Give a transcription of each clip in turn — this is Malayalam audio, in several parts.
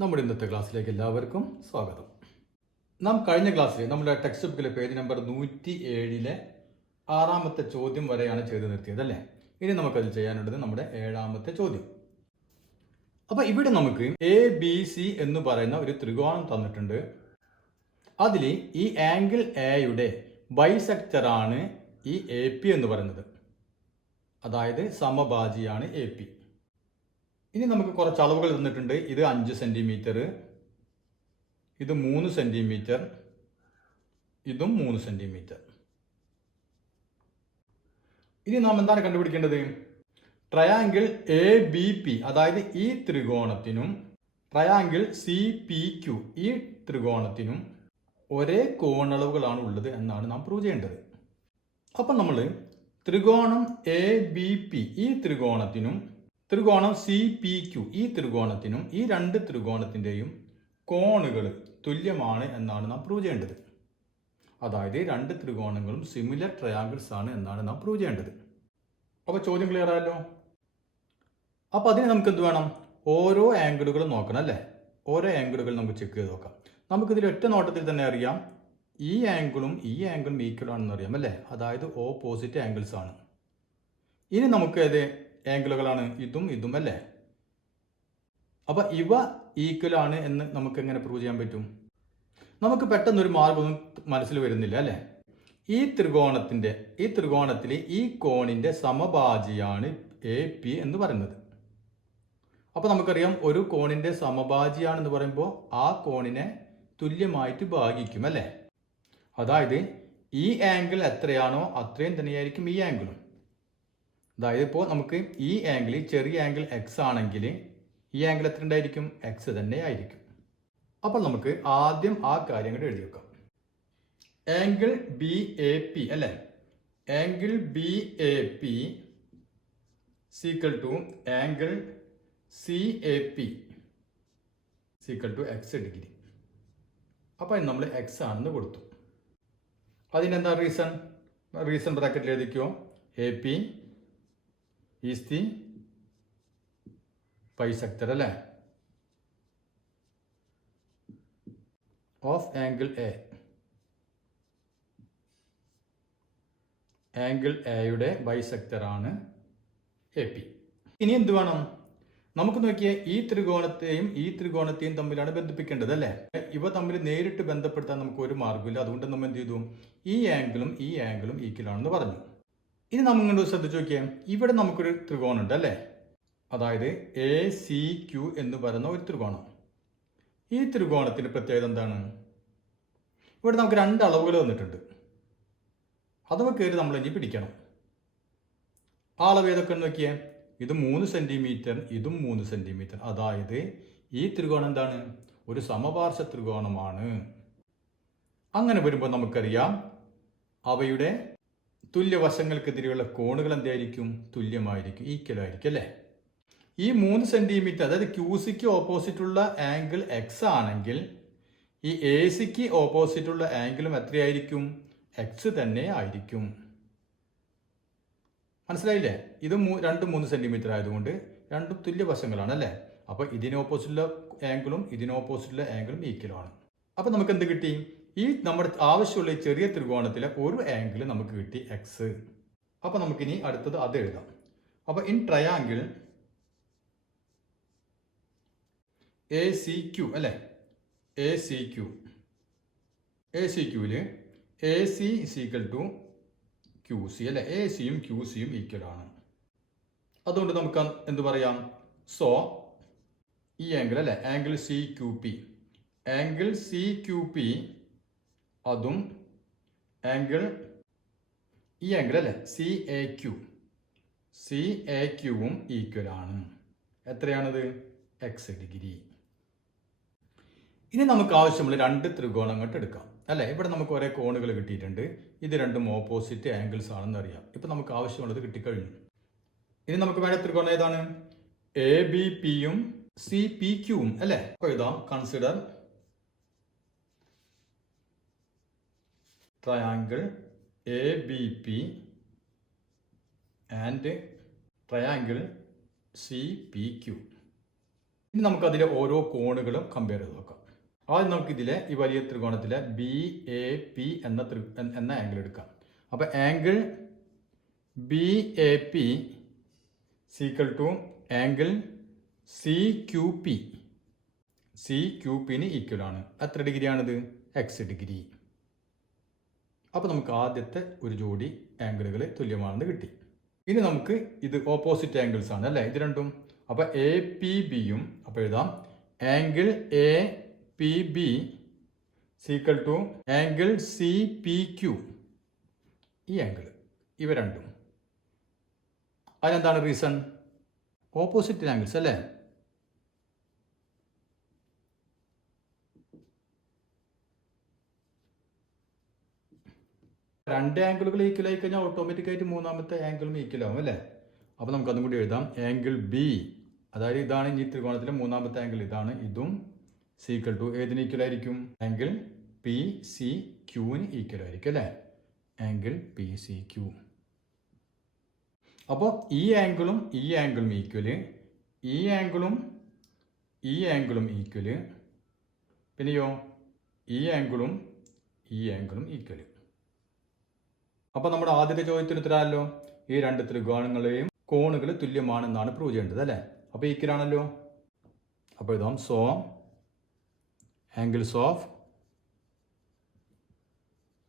നമ്മുടെ ഇന്നത്തെ ക്ലാസ്സിലേക്ക് എല്ലാവർക്കും സ്വാഗതം. നാം കഴിഞ്ഞ ക്ലാസ്സിൽ നമ്മുടെ ടെക്സ്റ്റ് ബുക്കിലെ പേജ് നമ്പർ 107 ആറാമത്തെ ചോദ്യം വരെയാണ് ചെയ്ത് നിർത്തിയത് അല്ലേ? ഇനി നമുക്കത് ചെയ്യാനുള്ളത് നമ്മുടെ 7ാമത്തെ ചോദ്യം. അപ്പൊ ഇവിടെ നമുക്ക് ABC എന്ന് പറയുന്ന ഒരു ത്രികോണം തന്നിട്ടുണ്ട്. അതിൽ ഈ ആംഗിൾ എയുടെ ബൈസെക്ടറാണ് ഈ AP എന്ന് പറയുന്നത്, അതായത് സമഭാജിയാണ് AP. ഇനി നമുക്ക് കുറച്ച് അളവുകൾ തന്നിട്ടുണ്ട്. ഇത് 5 സെന്റിമീറ്റർ, ഇത് 3 സെന്റിമീറ്റർ, ഇതും 3 സെന്റിമീറ്റർ. ഇനി നാം എന്താണ് കണ്ടുപിടിക്കേണ്ടത്? ട്രയാങ്കിൾ ABP, അതായത് ഈ ത്രികോണത്തിനും ട്രയാങ്കിൾ CPQ, ഈ ത്രികോണത്തിനും ഒരേ കോണളവുകളാണ് ഉള്ളത് എന്നാണ് നാം പ്രൂവ് ചെയ്യേണ്ടത്. അപ്പം നമ്മൾ ത്രികോണം ABP, ഈ ത്രികോണത്തിനും ത്രികോണം CPQ, ഈ ത്രികോണത്തിനും ഈ രണ്ട് ത്രികോണത്തിൻ്റെയും കോണുകൾ തുല്യമാണ് എന്നാണ് നാം പ്രൂവ് ചെയ്യേണ്ടത്. അതായത് രണ്ട് ത്രികോണങ്ങളും സിമിലർ ട്രയാങ്കിൾസ് ആണ് എന്നാണ് നാം പ്രൂവ് ചെയ്യേണ്ടത്. അപ്പോൾ ചോദ്യം ക്ലിയർ ആയല്ലോ. അപ്പോൾ അതിന് നമുക്ക് എന്ത് വേണം? ഓരോ ആംഗിളുകളും നോക്കണം അല്ലേ? ഓരോ ആംഗിളുകൾ നമുക്ക് ചെക്ക് ചെയ്ത് നോക്കാം. നമുക്കിതിൽ ഒറ്റ നോട്ടത്തിൽ തന്നെ അറിയാം ഈ ആംഗിളും ഈ ആംഗിളും ഈക്വൽ ആണെന്ന് അറിയാം അല്ലേ? അതായത് ഓപ്പോസിറ്റ് ആംഗിൾസ് ആണ്. ഇനി നമുക്ക് ഏത് ആംഗിളുകളാണ്? ഇതും ഇതും അല്ലേ? അപ്പൊ ഇവ ഈക്വൽ ആണ് എന്ന് നമുക്ക് എങ്ങനെ പ്രൂവ് ചെയ്യാൻ പറ്റും? നമുക്ക് പെട്ടെന്നൊരു മാർഗമൊന്നും മനസ്സിൽ വരുന്നില്ല അല്ലേ? ഈ ത്രികോണത്തിൽ ഈ കോണിന്റെ സമഭാജിയാണ് AP എന്ന് പറയുന്നത്. അപ്പൊ നമുക്കറിയാം ഒരു കോണിന്റെ സമഭാജിയാണെന്ന് പറയുമ്പോൾ ആ കോണിനെ തുല്യമായിട്ട് ഭാഗിക്കും അല്ലേ? അതായത് ഈ ആംഗിൾ എത്രയാണോ അത്രയും തന്നെയായിരിക്കും ഈ ആംഗിളും. അതായത് ഇപ്പോൾ നമുക്ക് ഈ ആംഗിൾ, ചെറിയ ആംഗിൾ X ആണെങ്കിൽ ഈ ആംഗിൾ എത്ര ഉണ്ടായിരിക്കും? X തന്നെ ആയിരിക്കും. അപ്പോൾ നമുക്ക് ആദ്യം ആ കാര്യങ്ങൾ എഴുതി വെക്കാം. ആംഗിൾ BAP അല്ലേ? Angle BAP equal to angle CAP equal to X degree. അപ്പോൾ നമ്മൾ X ആണെന്ന് കൊടുത്തു. അതിനെന്താ റീസൺ ബ്രാക്കറ്റിൽ എഴുതിക്കോ. AP is the bisector അല്ലേ ഓഫ് ആംഗിൾ A. ആംഗിൾ എയുടെ ബൈസെക്ടർ ആണ് AP. ഇനി എന്ത് വേണം? നമുക്ക് നോക്കിയേ, ഈ ത്രികോണത്തെയും തമ്മിലാണ് ബന്ധിപ്പിക്കേണ്ടത് അല്ലേ? ഇവ തമ്മിൽ നേരിട്ട് ബന്ധപ്പെടുത്താൻ നമുക്ക് ഒരു മാർഗമില്ല. അതുകൊണ്ട് നമ്മൾ എന്ത് ചെയ്തു? ഈ ആംഗിളും ഈക്വൽ ആണെന്ന് പറഞ്ഞു. ഇനി നമ്മൾ ഇങ്ങോട്ട് ശ്രദ്ധിച്ച് നോക്കിയാൽ ഇവിടെ നമുക്കൊരു ത്രികോണം ഉണ്ട് അല്ലേ? അതായത് ACQ എന്ന് പറയുന്ന ഒരു ത്രികോണം. ഈ ത്രികോണത്തിന്റെ പ്രത്യേകത എന്താണ്? ഇവിടെ നമുക്ക് രണ്ട് അളവുകൾ തന്നിട്ടുണ്ട്. അതൊക്കെ കയറി നമ്മൾ ഇനി പിടിക്കണം. ആ അളവ് ഏതൊക്കെ നോക്കിയേ. ഇത് 3 സെന്റിമീറ്റർ, ഇതും 3 സെന്റിമീറ്റർ. അതായത് ഈ ത്രികോണം എന്താണ്? ഒരു സമപാർശ്വ ത്രികോണമാണ്. അങ്ങനെ വരുമ്പോൾ നമുക്കറിയാം അവയുടെ തുല്യവശങ്ങൾക്കെതിരെയുള്ള കോണുകൾ എന്തായിരിക്കും? തുല്യമായിരിക്കും, ഈക്വൽ ആയിരിക്കും അല്ലേ? ഈ 3 സെന്റിമീറ്റർ, അതായത് QCക്ക് ഓപ്പോസിറ്റ് ഉള്ള ആംഗിൾ X ആണെങ്കിൽ ഈ ACക്ക് ഓപ്പോസിറ്റ് ഉള്ള ആംഗിളും എത്രയായിരിക്കും? X തന്നെ ആയിരിക്കും. മനസ്സിലായില്ലേ? ഇത് രണ്ടും 3 സെന്റിമീറ്റർ ആയതുകൊണ്ട് രണ്ടും തുല്യവശങ്ങളാണ് അല്ലേ? അപ്പൊ ഇതിന് ഓപ്പോസിറ്റുള്ള ആംഗിളും ഓപ്പോസിറ്റുള്ള ആംഗിളും ഈക്വൽ ആണ്. അപ്പൊ നമുക്ക് എന്ത് കിട്ടി? ഈ നമ്മുടെ ആവശ്യമുള്ള ഈ ചെറിയ ത്രികോണത്തിലെ ഒരു ആംഗിൾ നമുക്ക് കിട്ടി X. അപ്പൊ നമുക്കിനി അടുത്തത് അത് എഴുതാം. അപ്പൊ ഇൻ ട്രയാങ്കിൾ ACQ അല്ലെ? ACQല് AC ഈക്വൽ ടു QC അല്ലെ? ACയും QCയും ഈക്വൽ ആണ്. അതുകൊണ്ട് നമുക്ക് എന്ത് പറയാം? സോ ഈ ആംഗിൾ അല്ലെ, ആംഗിൾ CQP അതും ഈ ആംഗിൾ അല്ലെ CAQവും ഈക്വൽ ആണ്. എത്രയാണത്? X degree. ഇനി നമുക്ക് ആവശ്യമുള്ള രണ്ട് ത്രികോണങ്ങൾ എടുക്കാം അല്ലെ? ഇവിടെ നമുക്ക് ഒരേ കോണുകൾ കിട്ടിയിട്ടുണ്ട്. ഇത് രണ്ടും ഓപ്പോസിറ്റ് ആംഗിൾസ് ആണെന്ന് അറിയാം. ഇപ്പൊ നമുക്ക് ആവശ്യമുള്ളത് കിട്ടിക്കഴിഞ്ഞു. ഇനി നമുക്ക് വേണ്ട ത്രികോണം ഏതാണ്? ABPയും CPQവും അല്ലെ? അപ്പൊ ഇതാ, consider triangle ABP and triangle CPQ. ഇനി നമുക്കതിലെ ഓരോ കോണുകളും കമ്പയർ ചെയ്ത് നോക്കാം. ആദ്യം നമുക്കിതിലെ ഈ വലിയ ത്രികോണത്തിലെ ബി എ പി എന്ന ആംഗിൾ എടുക്കാം. അപ്പോൾ angle B A P is equal to angle C Q P. C Q പിന് ഈക്വൽ ആണ്. എത്ര ഡിഗ്രിയാണിത്? X degree. അപ്പോൾ നമുക്ക് ആദ്യത്തെ ഒരു ജോഡി ആംഗിളുകൾ തുല്യമാണെന്ന് കിട്ടി. ഇനി നമുക്ക് ഇത് ഓപ്പോസിറ്റ് ആംഗിൾസ് ആണ് അല്ലേ, ഇത് രണ്ടും. അപ്പോൾ എ പി ബിയും, അപ്പോൾ എഴുതാം angle A P B is equal to angle C P Q. ഈ ആംഗിൾ ഇവ രണ്ടും. അതിനെന്താണ് റീസൺ? ഓപ്പോസിറ്റ് ആംഗിൾസ് അല്ലേ. രണ്ട് ആംഗിളുകൾ ഈക്വൽ ആയി കഴിഞ്ഞാൽ ഓട്ടോമാറ്റിക്കായിട്ട് മൂന്നാമത്തെ ആംഗിളും ഈക്വൽ ആവും അല്ലേ. അപ്പോൾ നമുക്ക് അതും കൂടി എഴുതാം. ആംഗിൾ ബി, അതായത് ഇതാണ് ഈ ത്രികോണത്തിലെ മൂന്നാമത്തെ ആംഗിൾ, ഇതാണ്. ഇതും സീക്വൽ ടു ഏതിന് ഈക്വൽ ആയിരിക്കും? ആംഗിൾ പി സി ക്യൂവിന് ഈക്വൽ ആയിരിക്കും അല്ലേ. Angle P C Q. അപ്പോൾ ഈ ആംഗിളും ഈ ആംഗിളും ഈക്വല്, ഈ ആംഗിളും ഈ ആംഗിളും ഈക്വല്, പിന്നെയോ ഈ ആംഗിളും ഈ ആംഗിളും ഈക്വല്. അപ്പോൾ നമ്മുടെ ആദ്യത്തെ ചോദ്യത്തിന് ഉത്തരമല്ലോ, ഈ രണ്ട് ത്രികോണങ്ങളെയും കോണുകൾ തുല്യമാണെന്നാണ് പ്രൂവ് ചെയ്യേണ്ടത് അല്ലേ. അപ്പോൾ ഈക്വൽ ആണല്ലോ. അപ്പോൾ ഇതാം so angles of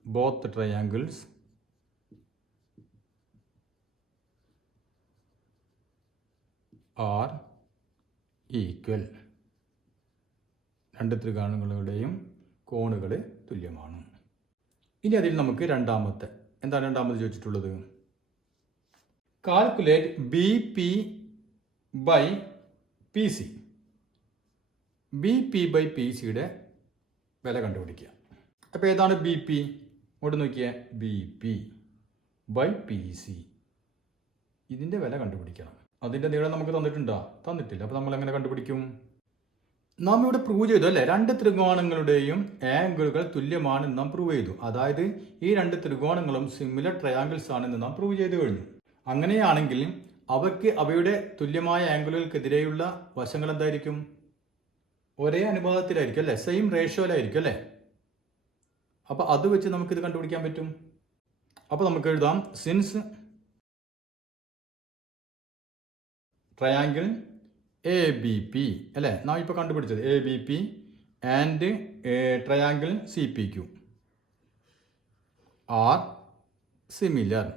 both triangles are equal. രണ്ട് ത്രികോണങ്ങളുടെയും കോണുകൾ തുല്യമാണ്. ഇനി അതിൽ നമുക്ക് രണ്ടാമത്തെ, എന്താണ് രണ്ടാമത് ചോദിച്ചിട്ടുള്ളത്? Calculate B P by P C. B P by P സിയുടെ വില കണ്ടുപിടിക്കുക. അപ്പോൾ ഏതാണ് ബി പി? ഇങ്ങോട്ട് നോക്കിയേ, B P by P C. ഇതിൻ്റെ വില കണ്ടുപിടിക്കണം. അതിൻ്റെ നീളം നമുക്ക് തന്നിട്ടുണ്ടോ? തന്നിട്ടില്ല. അപ്പോൾ നമ്മൾ എങ്ങനെ കണ്ടുപിടിക്കും? നാം ഇവിടെ പ്രൂവ് ചെയ്തു അല്ലേ, രണ്ട് ത്രികോണങ്ങളുടെയും ആംഗിളുകൾ തുല്യമാണെന്ന് നാം പ്രൂവ് ചെയ്തു. അതായത് ഈ രണ്ട് ത്രികോണങ്ങളും സിമിലർ ട്രയാങ്കിൾസ് ആണെന്ന് നാം പ്രൂവ് ചെയ്തു കഴിഞ്ഞു. അങ്ങനെയാണെങ്കിൽ അവയുടെ തുല്യമായ ആംഗിളുകൾക്കെതിരെയുള്ള വശങ്ങൾ എന്തായിരിക്കും? ഒരേ അനുപാതത്തിലായിരിക്കും അല്ലേ, സെയിം റേഷ്യോയിലായിരിക്കും അല്ലേ. അപ്പോൾ അത് വെച്ച് നമുക്കിത് കണ്ടുപിടിക്കാൻ പറ്റും. അപ്പോൾ നമുക്ക് എഴുതാം, since triangle A B P അല്ലേ, നാം ഇപ്പോൾ കണ്ടുപിടിച്ചത് A B P and triangle C P Q are similar.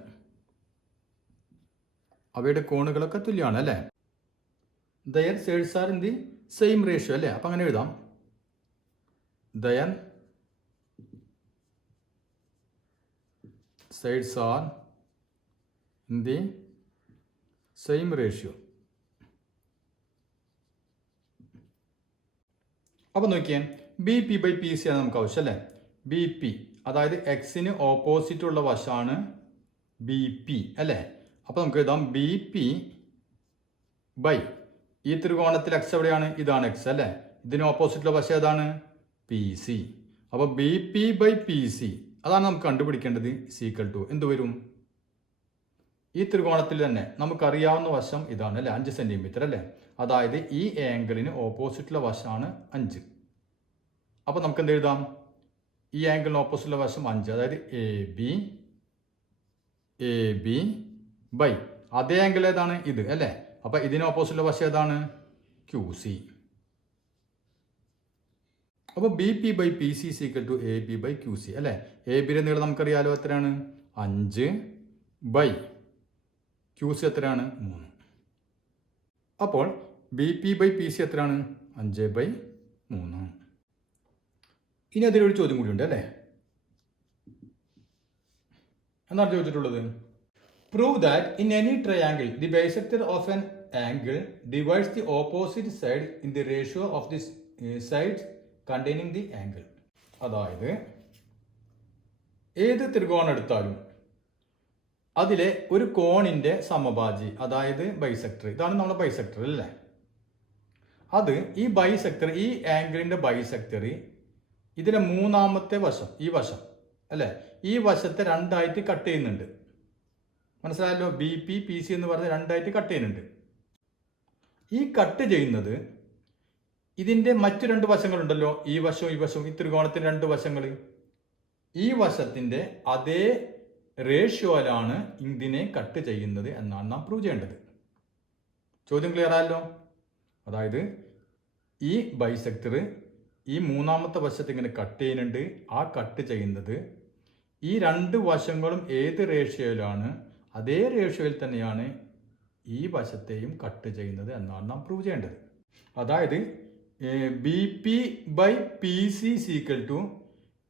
അവയുടെ കോണുകളൊക്കെ തുല്യമാണ് അല്ലേ. Their sides are in the same ratio അല്ലേ. അപ്പം അങ്ങനെ എഴുതാം, their sides are in the same ratio. അപ്പം നോക്കിയേ, B P by P C ആണ് നമുക്ക് ആവശ്യം അല്ലേ. ബി പി അതായത് എക്സിന് ഓപ്പോസിറ്റ് ഉള്ള വശമാണ് ബി പി അല്ലേ. അപ്പോൾ നമുക്ക് എഴുതാം ബി പി ബൈ, ഈ ത്രികോണത്തിൽ എക്സ് എവിടെയാണ്? ഇതാണ് എക്സ് അല്ലേ. ഇതിന് ഓപ്പോസിറ്റുള്ള വശം ഏതാണ്? P C. അപ്പോൾ B P by P C അതാണ് നമുക്ക് കണ്ടുപിടിക്കേണ്ടത്. സീക്വൽ ടു എന്ത് വരും? ഈ ത്രികോണത്തിൽ തന്നെ നമുക്കറിയാവുന്ന വശം ഇതാണ് അല്ലേ, 5 സെൻറ്റിമീറ്റർ അല്ലേ. അതായത് ഈ ആംഗിളിന് ഓപ്പോസിറ്റുള്ള വശമാണ് 5. അപ്പോൾ നമുക്ക് എന്ത് എഴുതാം? ഈ ആംഗിളിന് ഓപ്പോസിറ്റുള്ള വശം 5, അതായത് എ ബി ബൈ അതേ ആംഗിൾ ഏതാണ്? ഇത് അല്ലേ. അപ്പോൾ ഇതിന് ഓപ്പോസിറ്റുള്ള വശം ഏതാണ്? Q C. അപ്പോൾ B P by P C is equal to A B by Q C അല്ലേ. എ ബിയുടെ നീളം നമുക്കറിയാലോ, എത്രയാണ്? 5 ബൈ ക്യു സി എത്രയാണ്? 3. അപ്പോൾ B P by P C എത്രയാണ്? 5 ബൈ 3. ഇനി അതിലൊരു ചോദ്യം കൂടിയുണ്ട് അല്ലേ. എന്താണ് ചോദിച്ചിട്ടുള്ളത്? Prove that in any triangle the bisector of an angle divides the opposite side in the ratio of the sides containing the angle. അതായത് ഏത് ത്രികോണം എടുത്താലും അതിലെ ഒരു കോണിന്റെ സമഭാജി, അതായത് ബൈസെക്ടർ, ഇതാണ് നമ്മുടെ ബൈസെക്ടർ അല്ലേ. അത് ഈ ബൈസെക്ടർ, ഈ ആംഗിളിന്റെ ബൈസെക്ടർ ഇതിലെ മൂന്നാമത്തെ വശം, ഈ വശം അല്ലേ, ഈ വശത്തെ രണ്ടായിട്ട് കട്ട് ചെയ്യുന്നുണ്ട്. മനസ്സിലായല്ലോ? ബി പി പി സി എന്ന് പറഞ്ഞ് രണ്ടായിട്ട് കട്ട് ചെയ്യുന്നുണ്ട്. ഈ കട്ട് ചെയ്യുന്നത് ഇതിന്റെ മറ്റു രണ്ട് വശങ്ങളുണ്ടല്ലോ, ഈ വശവും ഈ വശവും, ഈ ത്രികോണത്തിന്റെ രണ്ട് വശങ്ങൾ. ഈ വശത്തിന്റെ അതേ റേഷ്യോയിലാണ് ഇതിനെ കട്ട് ചെയ്യുന്നത് എന്നാണ് നാം പ്രൂവ് ചെയ്യേണ്ടത്. ചോദ്യം ക്ലിയർ ആയല്ലോ? അതായത് ഈ ബൈസെക്ടർ ഈ മൂന്നാമത്തെ വശത്ത് ഇങ്ങനെ കട്ട് ചെയ്യുന്നുണ്ട്. ആ കട്ട് ചെയ്യുന്നത് ഈ രണ്ട് വശങ്ങളും ഏത് റേഷ്യോയിലാണ് അതേ റേഷ്യോയിൽ തന്നെയാണ് ഈ വശത്തെയും കട്ട് ചെയ്യുന്നത് എന്നാണ് നാം പ്രൂവ് ചെയ്യേണ്ടത്. അതായത് B P by P C equal to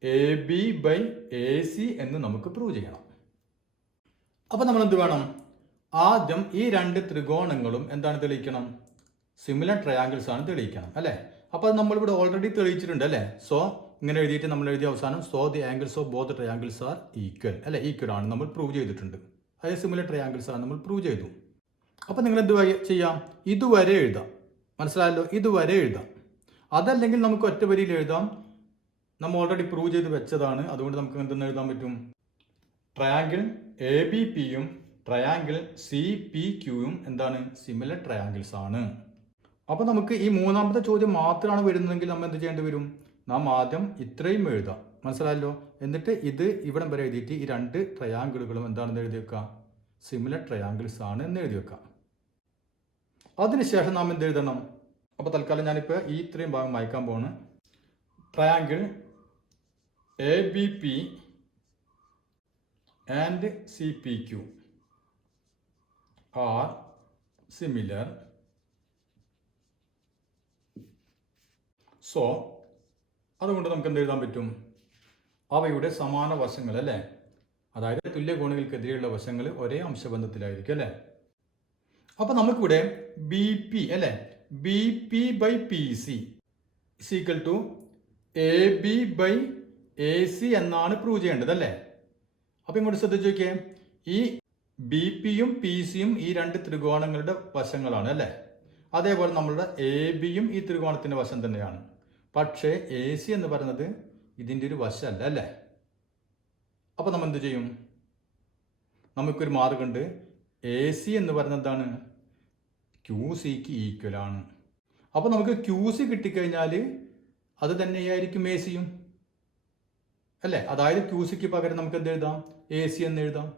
A B by A C എന്ന് നമുക്ക് പ്രൂവ് ചെയ്യണം. അപ്പം നമ്മൾ എന്ത് വേണം? ആദ്യം ഈ രണ്ട് ത്രികോണങ്ങളും എന്താണ് തെളിയിക്കണം? സിമിലർ ട്രയാങ്കിൾസ് ആണ് തെളിയിക്കണം അല്ലേ? അപ്പോൾ അത് നമ്മളിവിടെ ഓൾറെഡി തെളിയിച്ചിട്ടുണ്ട് അല്ലേ? സോ ഇങ്ങനെ എഴുതിയിട്ട് നമ്മൾ എഴുതിയ അവസാനം so the angles of both triangles are equal അല്ലെ? ഈക്വൽ ആണ് നമ്മൾ പ്രൂവ് ചെയ്തിട്ടുണ്ട്. അതായത് സിമിലർ ട്രയാങ്കിൾസ് ആണ് നമ്മൾ പ്രൂവ് ചെയ്തു. അപ്പം നിങ്ങൾ എന്ത് ചെയ്യാം? ഇതുവരെ എഴുതാം. മനസ്സിലായല്ലോ? ഇതുവരെ എഴുതാം. അതല്ലെങ്കിൽ നമുക്ക് ഒറ്റ വരിയിൽ എഴുതാം. നമ്മൾ ഓൾറെഡി പ്രൂവ് ചെയ്ത് വെച്ചതാണ്. അതുകൊണ്ട് നമുക്ക് എന്തെന്ന് എഴുതാൻ പറ്റും? ട്രയാങ്കിൾ എ ബി പിയും ട്രയാങ്കിൾ സി പി ക്യൂയും എന്താണ്? സിമിലർ ട്രയാങ്കിൾസ് ആണ്. അപ്പോൾ നമുക്ക് ഈ മൂന്നാമത്തെ ചോദ്യം മാത്രമാണ് വരുന്നതെങ്കിൽ നമ്മൾ എന്ത് ചെയ്യേണ്ടി വരും? നാം ആദ്യം ഇത്രയും എഴുതാം. മനസ്സിലായല്ലോ? എന്നിട്ട് ഇത് ഇവിടം വരെ എഴുതിയിട്ട് ഈ രണ്ട് ട്രയാങ്കിളുകളും എന്താണെന്ന് എഴുതി വെക്കാം? സിമിലർ ട്രയാങ്കിൾസ് ആണ് എന്ന് എഴുതി വെക്കാം. അതിനുശേഷം നാം എന്ത് എഴുതണം? അപ്പോൾ തൽക്കാലം ഞാനിപ്പോൾ ഈ ഇത്രയും ഭാഗം വായിക്കാൻ പോവാണ്. Triangle A B P and C P Q are similar. So അതുകൊണ്ട് നമുക്ക് എന്ത് എഴുതാൻ പറ്റും? അവയുടെ സമാന വശങ്ങൾ അല്ലേ? അതായത് തുല്യ കോണുകൾക്കെതിരെയുള്ള വശങ്ങൾ ഒരേ അംശബന്ധത്തിലായിരിക്കും അല്ലേ? അപ്പം നമുക്കിവിടെ ബി പി അല്ലേ, B P by P C equal to A B by A C എന്നാണ് പ്രൂവ് ചെയ്യേണ്ടത് അല്ലേ? അപ്പം ഇങ്ങോട്ട് ശ്രദ്ധിച്ചു നോക്കിയേ, ഈ ബി പിയും പി സിയും ഈ രണ്ട് ത്രികോണങ്ങളുടെ വശങ്ങളാണ് അല്ലേ? അതേപോലെ നമ്മളുടെ എ ബിയും ഈ ത്രികോണത്തിന്റെ വശം തന്നെയാണ്. പക്ഷേ എ സി എന്ന് പറയുന്നത് ഇതിൻ്റെ ഒരു വശമല്ല അല്ലേ? അപ്പം നമ്മൾ എന്ത് ചെയ്യും? നമുക്കൊരു മാർഗമുണ്ട്. എ സി എന്ന് പറയുന്നത് എന്താണ്? ക്യൂ സിക്ക് ഈക്വൽ ആണ്. അപ്പോൾ നമുക്ക് ക്യൂ സി കിട്ടിക്കഴിഞ്ഞാൽ അത് തന്നെയായിരിക്കും എ സിയും അല്ലേ? അതായത് ക്യൂ സിക്ക് പകരം നമുക്ക് എന്ത് എഴുതാം? എ സി എന്ന് എഴുതാം.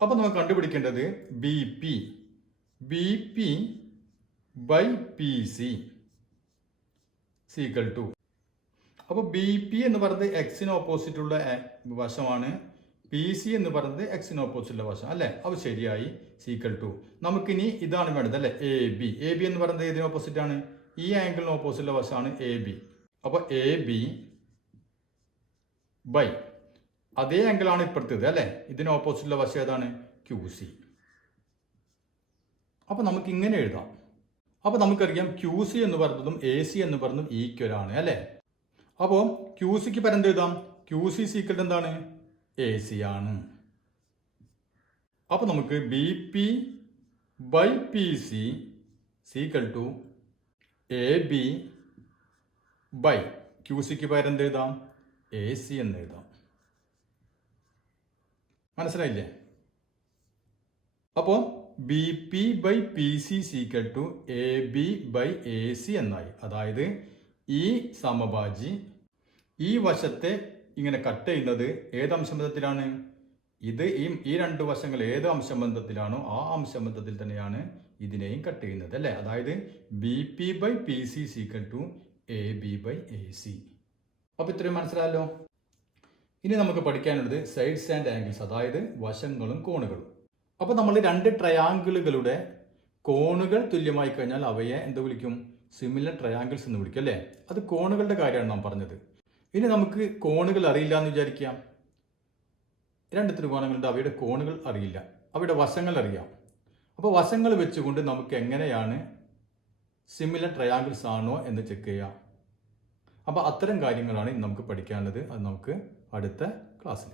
അപ്പോൾ നമുക്ക് കണ്ടുപിടിക്കേണ്ടത് B P by P C equal to. അപ്പോൾ ബി പി എന്ന് പറയുന്നത് എക്സിന് ഓപ്പോസിറ്റുള്ള വശമാണ്, പി സി എന്ന് പറയുന്നത് എക്സിന് ഓപ്പോസിറ്റുള്ള വശം അല്ലേ? അപ്പോൾ ശരിയായി. ഈക്വൽ ടു നമുക്കിനി ഇതാണ് വേണ്ടത് അല്ലേ? എ ബി എന്ന് പറയുന്നത് ഏതിന് ഓപ്പോസിറ്റ് ആണ്? ഈ ആംഗിളിന് ഓപ്പോസിറ്റുള്ള വശമാണ് എ ബി. അപ്പോൾ എ ബി ബൈ അതേ ആംഗിളാണ് ഇപ്പുറത്തേത് അല്ലേ? ഇതിന് ഓപ്പോസിറ്റുള്ള വശം ഏതാണ്? Q C. അപ്പോൾ നമുക്ക് ഇങ്ങനെ എഴുതാം. അപ്പോൾ നമുക്കറിയാം ക്യൂ സി എന്ന് പറയുന്നതും എ സി എന്ന് പറയുന്നതും ഈക്വൽ ആണ് അല്ലേ? അപ്പോൾ ക്യൂ സിക്ക് പരം എന്ത് എഴുതാം? ക്യൂ സി ഈക്വൽ എന്താണ്? എ സി ആണ്. അപ്പോൾ നമുക്ക് B P by P C equal to A B by Q സിക്ക് പകരം എന്ത് എഴുതാം? എ സി എന്ന് എഴുതാം. മനസ്സിലായില്ലേ? അപ്പോൾ B P by P C equal to A B by A C എന്നായി. അതായത് ഈ സമഭാജി ഈ വശത്തെ ഇങ്ങനെ കട്ട് ചെയ്യുന്നത് ഏത് അംശബന്ധത്തിലാണ്? ഇത് ഈ രണ്ട് വശങ്ങൾ ഏത് അംശബന്ധത്തിലാണോ ആ അംശബന്ധത്തിൽ തന്നെയാണ് ഇതിനെയും കട്ട് ചെയ്യുന്നത് അല്ലേ? അതായത് B P by P C equal to A B by A C. അപ്പോൾ ഇത്രയും മനസ്സിലായല്ലോ? ഇനി നമുക്ക് പഠിക്കാനുള്ളത് സൈഡ്സ് ആൻഡ് ആംഗിൾസ്, അതായത് വശങ്ങളും കോണുകളും. അപ്പോൾ നമ്മൾ രണ്ട് ട്രയാങ്കിളുകളുടെ കോണുകൾ തുല്യമായി കഴിഞ്ഞാൽ അവയെ എന്ത് വിളിക്കും? സിമിലർ ട്രയാങ്കിൾസ് എന്ന് വിളിക്കും അല്ലേ? അത് കോണുകളുടെ കാര്യമാണ് നാം പറഞ്ഞത്. ഇനി നമുക്ക് കോണുകൾ അറിയില്ല എന്ന് വിചാരിക്കാം. രണ്ട് ത്രികോണങ്ങളുണ്ട്, അവയുടെ കോണുകൾ അറിയില്ല, അവയുടെ വശങ്ങൾ അറിയാം. അപ്പോൾ വശങ്ങൾ വെച്ചുകൊണ്ട് നമുക്ക് എങ്ങനെയാണ് സിമിലർ ട്രയാങ്കിൾസ് ആണോ എന്ന് ചെക്ക് ചെയ്യാം. അപ്പോൾ അത്തരം കാര്യങ്ങളാണ് ഇന്ന് നമുക്ക് പഠിക്കാനുള്ളത്. അത് നമുക്ക് അടുത്ത ക്ലാസ്സിൽ